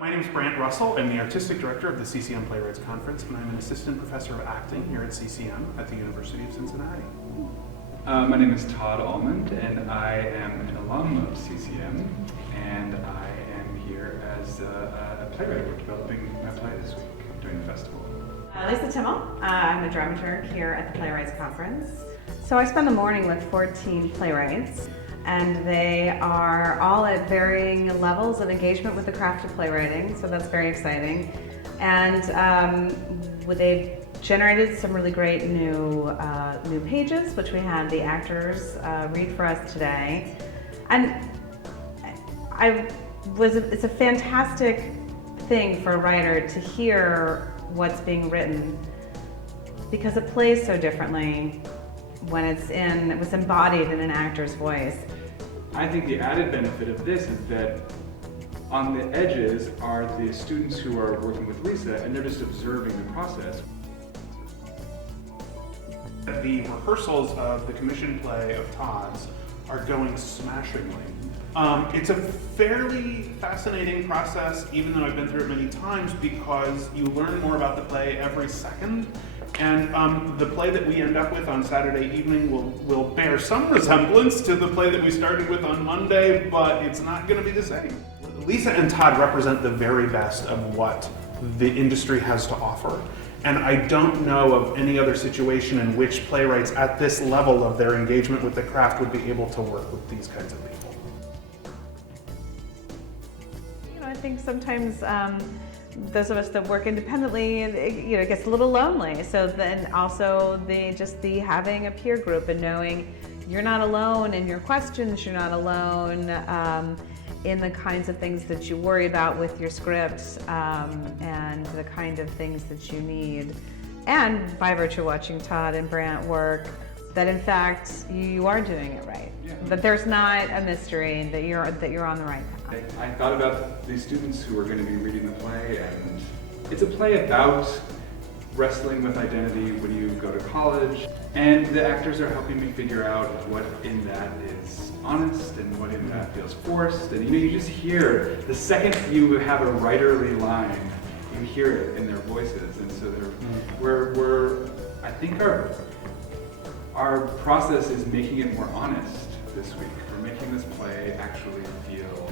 My name is Brant Russell. I'm the Artistic Director of the CCM Playwrights Conference, and I'm an Assistant Professor of Acting here at CCM at the University of Cincinnati. My name is Todd Almond, and I am an alum of CCM, and I am here as a playwright. We're developing my play this week during the festival. Lisa Timmel. I'm a dramaturg here at the Playwrights Conference. So I spend the morning with 14 playwrights, and they are all at varying levels of engagement with the craft of playwriting, so that's very exciting. And they've generated some really great new pages, which we had the actors read for us today. And it's a fantastic thing for a writer to hear what's being written, because it plays so differently when it was embodied in an actor's voice. I think the added benefit of this is that on the edges are the students who are working with Lisa, and they're just observing the process. The rehearsals of the commissioned play of Todd's are going smashingly. It's a fairly fascinating process, even though I've been through it many times, because you learn more about the play every second. And the play that we end up with on Saturday evening will bear some resemblance to the play that we started with on Monday, but it's not going to be the same. Lisa and Todd represent the very best of what the industry has to offer. And I don't know of any other situation in which playwrights at this level of their engagement with the craft would be able to work with these kinds of people. You know, I think sometimes those of us that work independently, it gets a little lonely. So then also the having a peer group and knowing you're not alone in your questions, you're not alone in the kinds of things that you worry about with your script, and the kind of things that you need. And by virtue of watching Todd and Brant work, that in fact you are doing it right. Yeah. That there's not a mystery, that you're on the right path. I thought about the students who are going to be reading the play, and it's a play about wrestling with identity when you go to college, and the actors are helping me figure out what in that is honest and what in that feels forced. And you just hear, the second you have a writerly line, you hear it in their voices. And so I think our process is making it more honest this week. We're making this play actually feel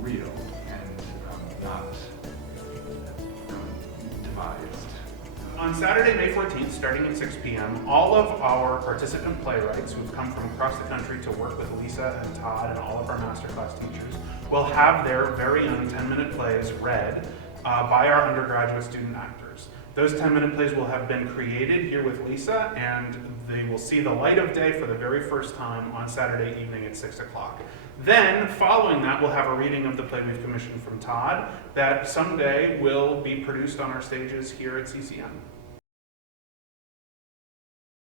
real and not devised. On Saturday, May 14th, starting at 6 p.m., all of our participant playwrights who've come from across the country to work with Lisa and Todd and all of our masterclass teachers will have their very own 10-minute plays read by our undergraduate student actors. Those 10-minute plays will have been created here with Lisa, and they will see the light of day for the very first time on Saturday evening at 6 o'clock. Then, following that, we'll have a reading of the play we've commissioned from Todd that someday will be produced on our stages here at CCM.